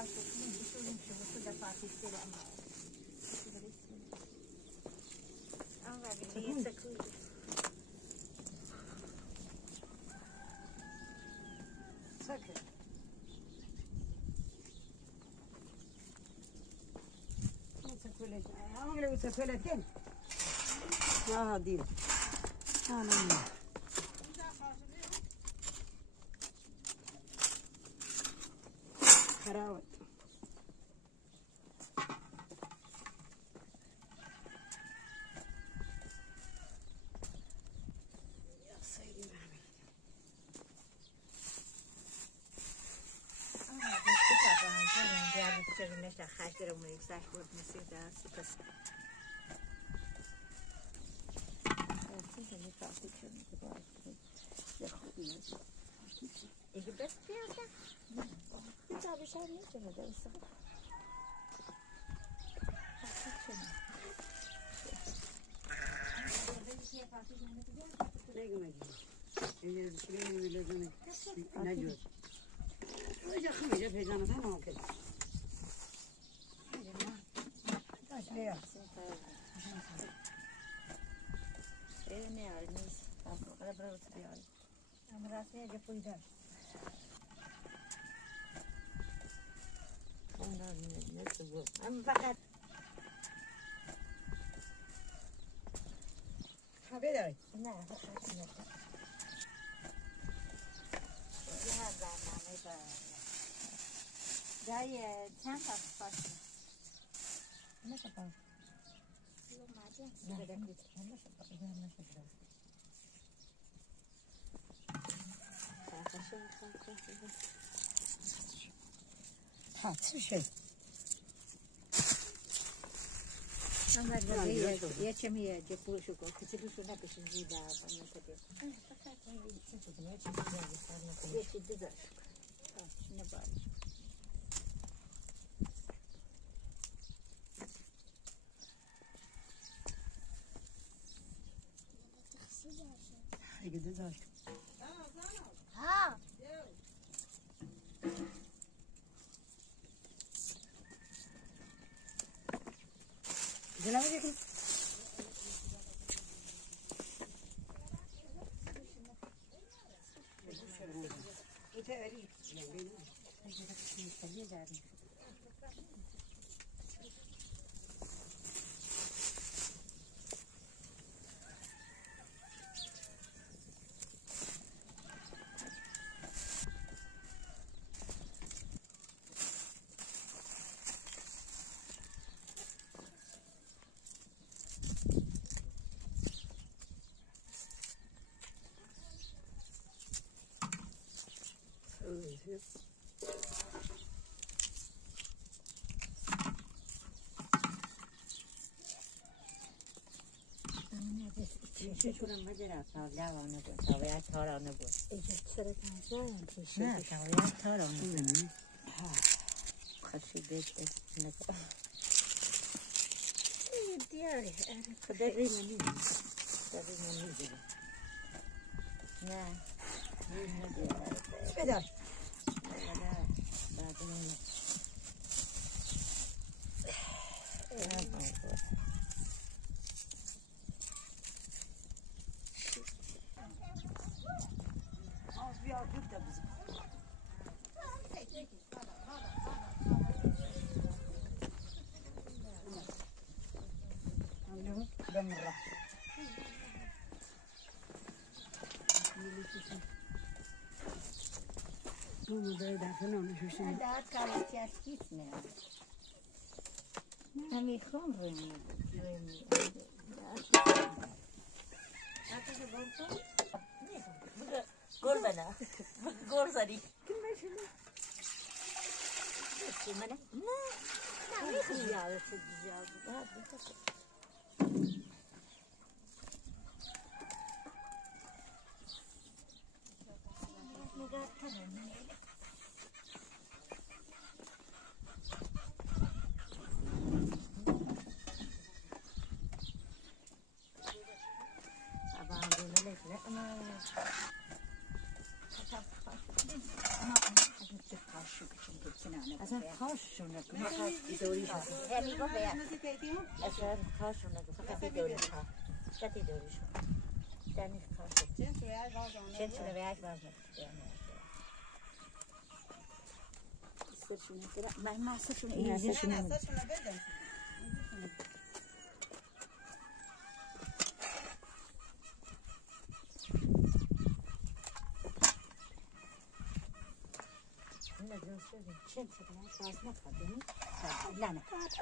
karşı şu da fatihleri ama. Ama bir sakın. Sakın. Ağabey bu söyledin. Ha değil. Anam. Karavat. Mesela xatirimi yüksek vurması da süper. Siz ne tartışıyorsunuz bu arada? İyi bes piyasa. Bir daha bir şey ne yapacağız? Ne güzel. Eğer şuraya böyle ne diyor? Yakın bir peygamber ne yapıyor? Başlıyor. Ne yarınız? Para bırakıp diyor. Ama rastlaya yapıyordum. Ondan nasıl bu? Ama fakat Haber ne? Fakat ne? Ya ben ne var? Dayı çanta var. Ne kadar? Yok madem. Ne kadar kötü. Ne kadar? Ha, tüşür. Ama böyle yaşamaya buluşuk o küçük bir şuna peşin bir daha bana tabii. Fakat ne için ne için yaşadı da. Ne var? Güzel. Ha. Güzel mi? Şuran macera tavla var ne bu? Tavla tara ne bu? Sıra kanca. Ne tavla tara ne bu? Ha. Kaşı bekle. Ne bu? Diğer. Kadar ne? Kadar ne? Ne? Ne diyor? Bedar. Az bir artık da bizim. Anlıyorum. Ben mırra. Bunu da edersen onu şuşun. Daha kalacak gitmiyor. Namikhom rumi. Gor bana. Gor sari. Kim şunu? Kim bana? Ne? Ne güzel, çok güzel. Asan کارشونه که فقط ایدوری هست همین گفت اصلا کارشونه که فقط ایدوری هست فقط ایدوری شد دنیش کارشون چند تونه به یک وزنه سرشونه من سرشونه این سرشونه بدم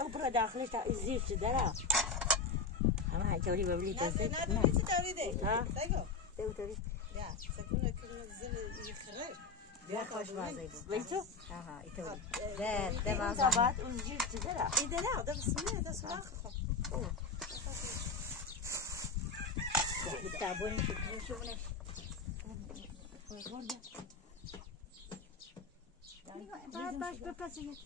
او برا داخلش تا زیر شده را اما هایتوری ببلی تازه نه چی تولیده سگو توری یا سکونه کنه زیر خرج بیا خوش وازی بود بیتو ها ایتوری ده این وازی بعد اون زیر شده را ایده نه ده بسمه ده سلاخ خب تابونی شونش باش بپسید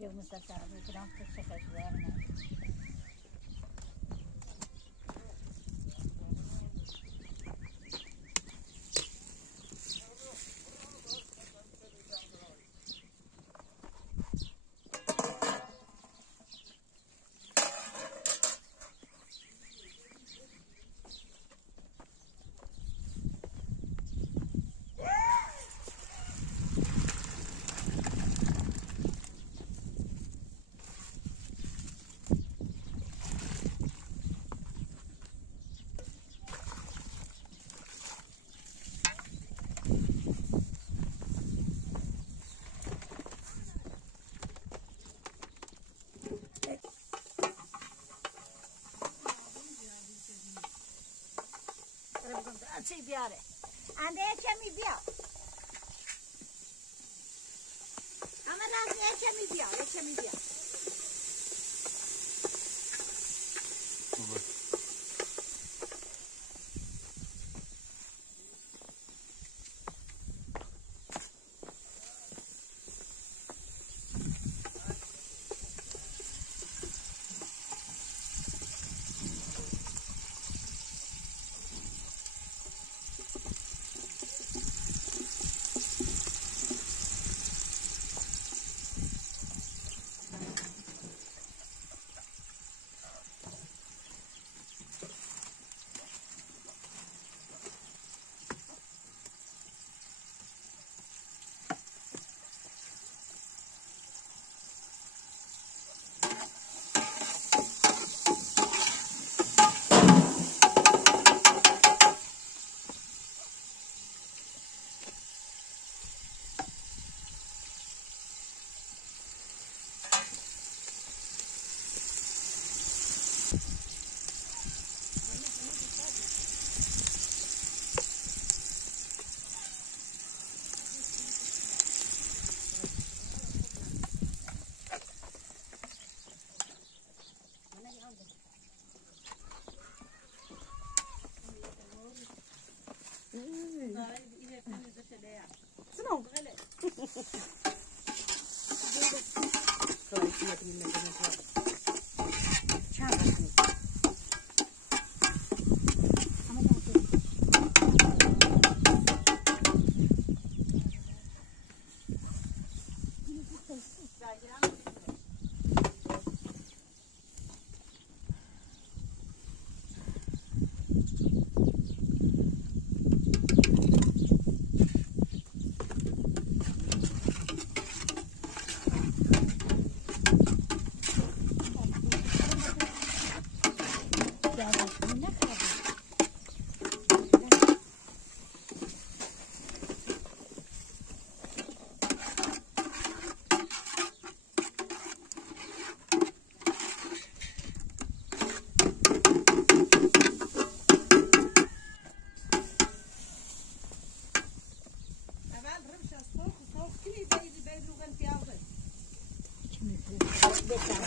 بیا مستقیم میکنم که چه خبره چی بیاره انده کمی بیا اما راست کمی بیا کمی بیا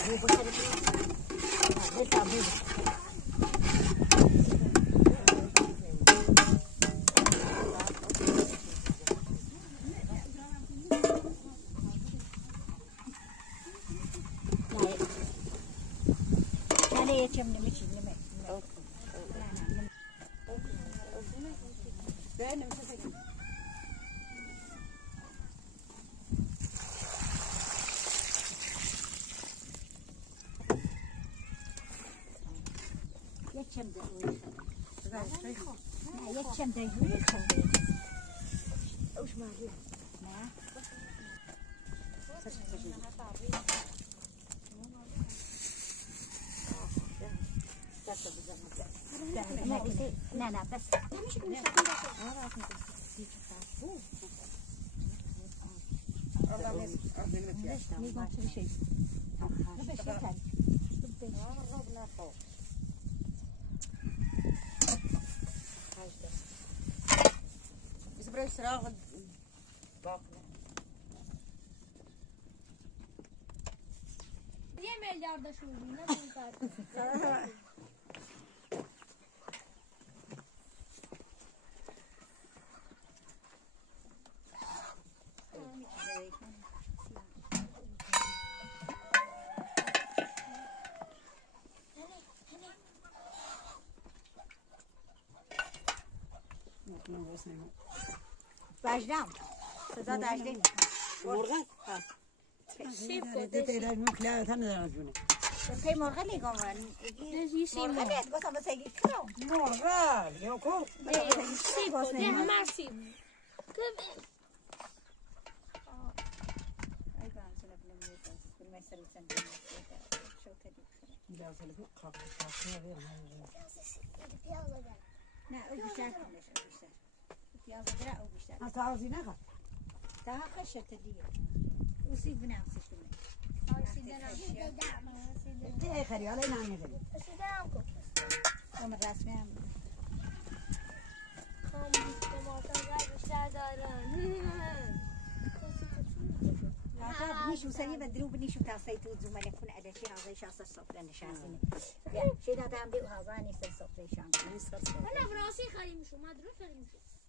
لا بس برای سراغ یه میلیارد شدی نه باجدم صدا داشتیم مرغ دیگه علاج میکنه تا ندارم جونه پی مرغ لیگم مرغ بیاد گفتم بس اگه کنم مرغ یا کو ده همه سیب نه او بیشتر کنش او بیشتر پیاز درا او بیشتر تعرفي ناقة تا خشت دیگه او سیب بنفسش انت خري علي نعم يا اون رسمی هم نيشو سليمة دروب نيشو تاسيتو زملاء كون على شيء هذا شخص الصفر نشاسين شيء ده تعمل هذا نيس الصفر شان انا براسي خريم شو ما ادري خريم شو